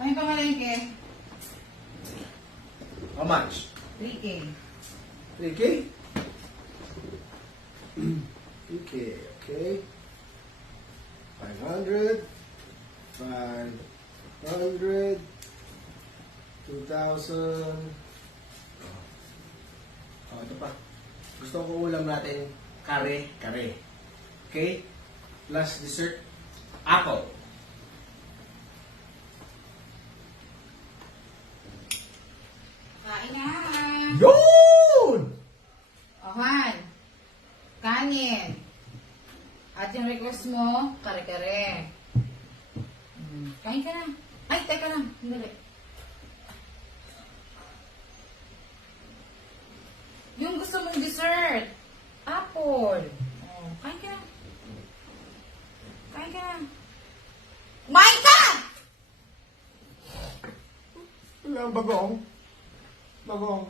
Ano ka malengke? How much? 3K. 3K? 3K, okay. 500. 500. 2,000. Oh, ito pa. Gusto ko ulam natin kare. Okay? Plus dessert, apple. Kain na! Yun! Ohan! Kanin! At yung request mo, kare-kare. Kain ka na. Ay, teka lang. Hindi. Yung gusto mong dessert. Apple. Oh, kain ka na. Kain ka na. Kumain ka! Wala, bagong. Bagong.